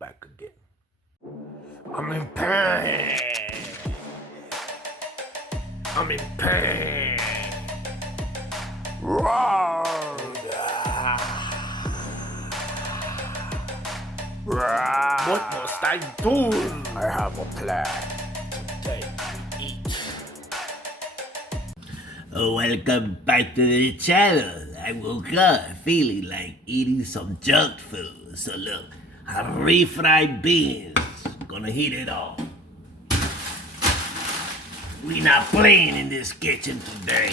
back again. I'm in pain. I'm in pain. Roar. What must I do? I have a plan. Today we eat. Welcome back to the channel. I woke up feeling like eating some junk food. So look, refried beans. Gonna heat it up. We not playing in this kitchen today.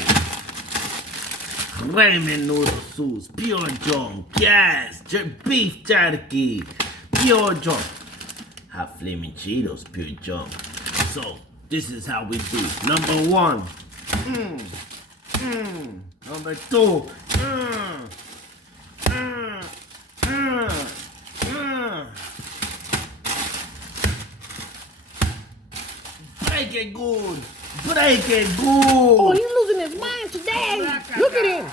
Ramen noodle soups, pure junk, yes, beef jerky, pure junk. Hot flaming Cheetos, pure junk. So this is how we do. Number one, number two, break it good, break it good. Oh, he's losing his mind today. Look at him.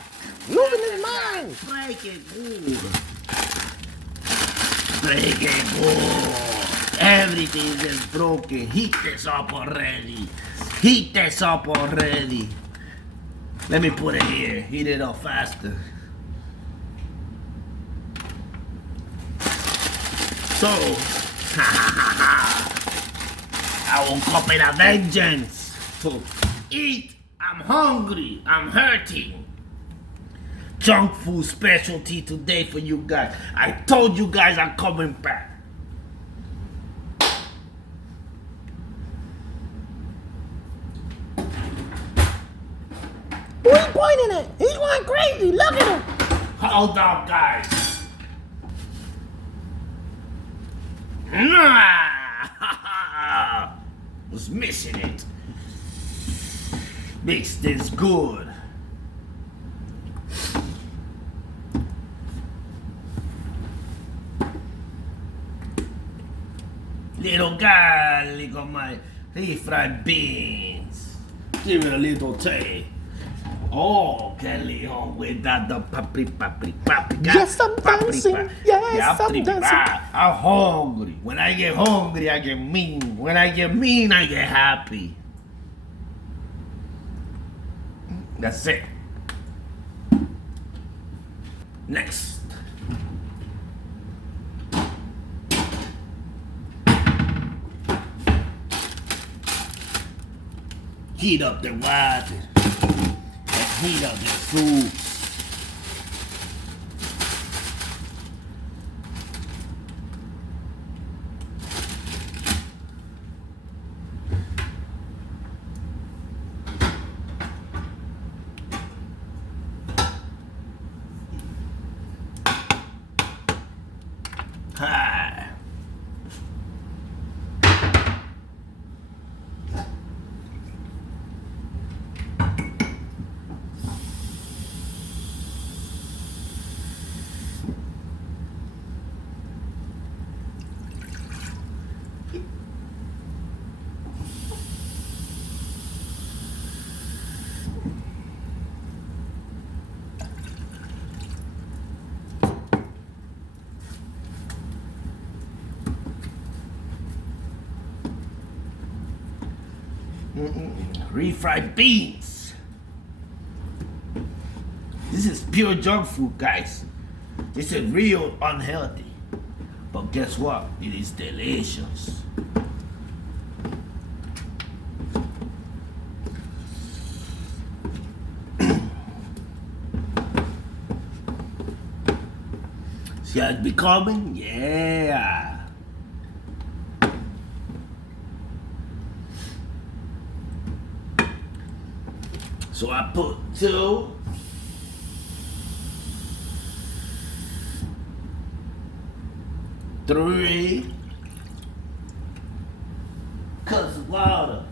Losing his mind. Break it good. Break it good. Everything is broken. Heat this up already. Heat this up already. Let me put it here. Heat it up faster. So, I woke up in a vengeance. So, eat. I'm hungry. I'm hurting. Junk food specialty today for you guys. I told you guys I'm coming back. Who he pointing at? He's going crazy. Look at him. Hold on, guys. Was missing it. Makes this good. Little garlic on my refried beans. Give it a little taste. Oh, Kelly, with that the paprika. Yes, I'm dancing. Yes, I'm dancing. I'm hungry. When I get hungry, I get mean. When I get mean, I get happy. That's it. Next. Heat up the water. Heat up the soup. Hi. Refried beans. This is pure junk food, guys. This is real unhealthy. But guess what? It is delicious. See how it's becoming? Yeah. So I put 2, 3 cups of water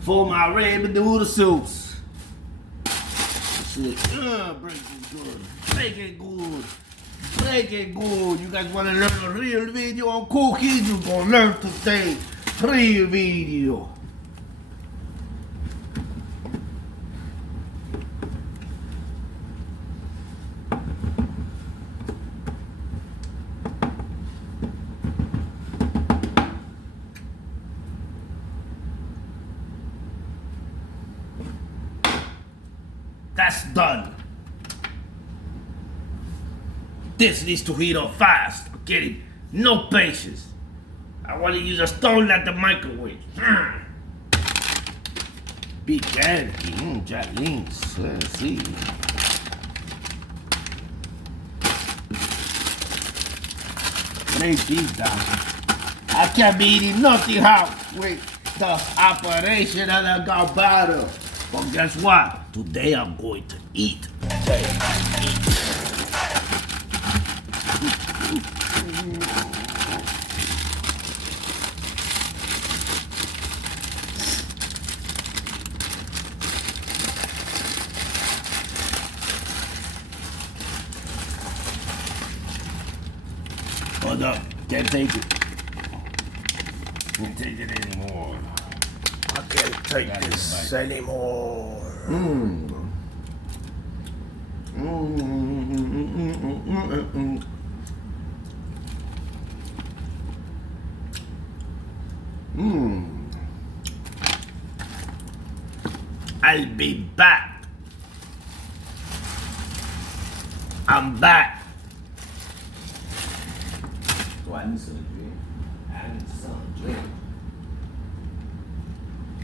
for my ramen noodle soups. Break it good. Break it good. Break it good. You guys want to learn a real video on cooking? You're going to learn today. Real video. That's done. This needs to heat up fast. I'm getting no patience. I want to use a stone like the microwave. Picante, Jalins. Let's see. Lay these down. I can't be eating nothing hot with the operation of the gallbladder. But guess what? Today I'm going to eat. Hold up. Can't take it. Can't take it anymore. I can't take this anymore. I'll be back. I'm back. So I need some drink. I need some drink.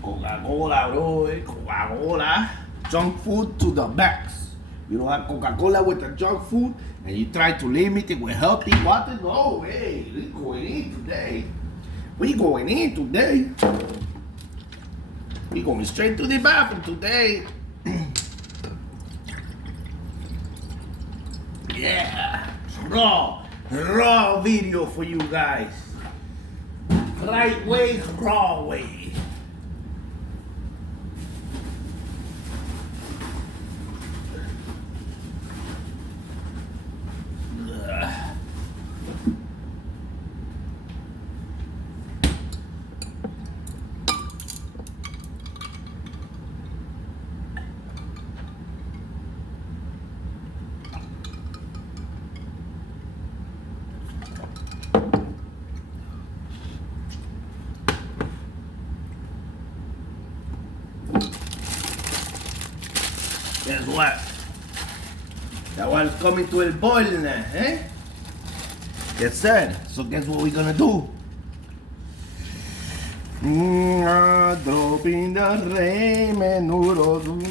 Coca-Cola, bro. Coca-Cola. Junk food to the max. You don't have Coca-Cola with the junk food and you try to limit it with healthy water? No, hey, we going in today. We going in today. We going straight to the bathroom today. Yeah. Raw video for you guys. Right way, raw way. Guess what? That one's coming to a boil now, eh? Get set. So guess what we're gonna do? Dropping the rey menudo.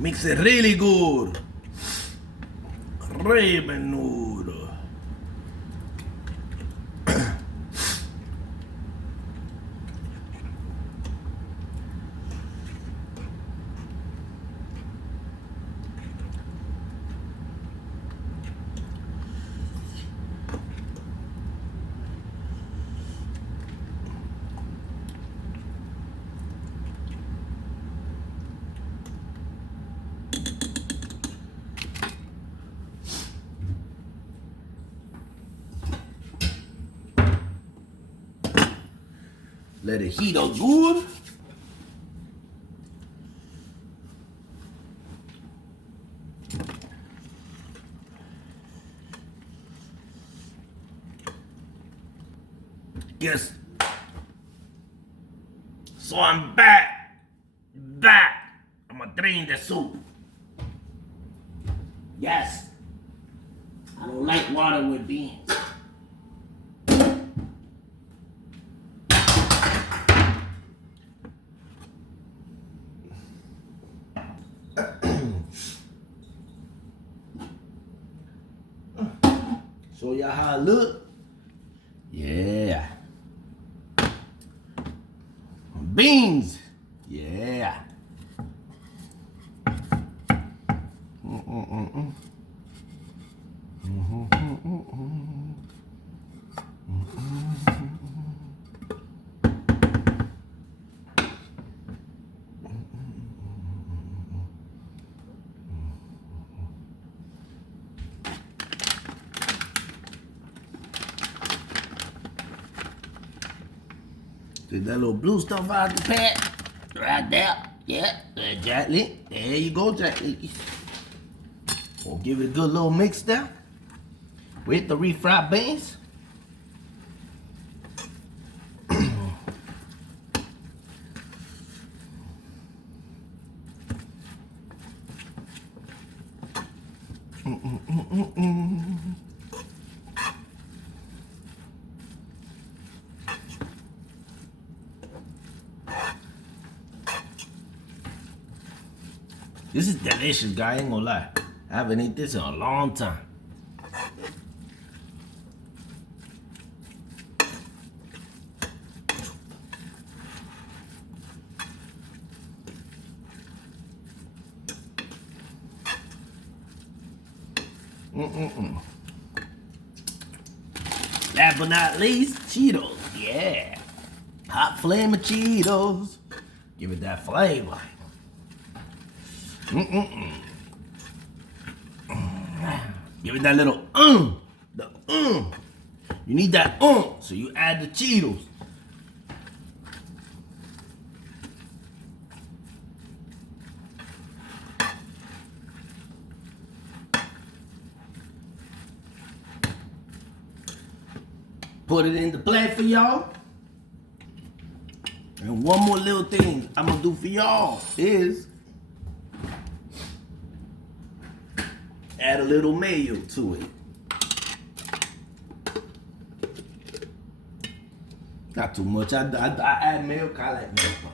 Makes it really good. Rey menudo. Let it heat up good. Guess So I'm back. I'm gonna drain the soup. Yes. I don't like water with beans. Show y'all how it look. Yeah. Beans. Yeah. Take that little blue stuff out the pan. Right there. Yeah. Gently. There you go, gently. We'll give it a good little mix there with the refried beans. This is delicious, guy. I ain't gonna lie. I haven't eaten this in a long time. Last but not least, Cheetos. Yeah. Hot flaming Cheetos. Give it that flavor. Give it that little You need that so you add the Cheetos. Put it in the plate for y'all. And one more little thing I'm gonna do for y'all is add a little mayo to it. Not too much. I add mayo, I like mayo.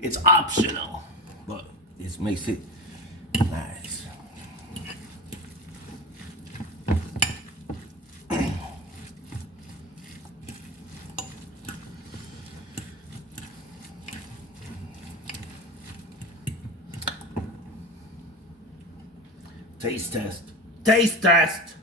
It's optional, but it makes it nice. Taste test. Taste test.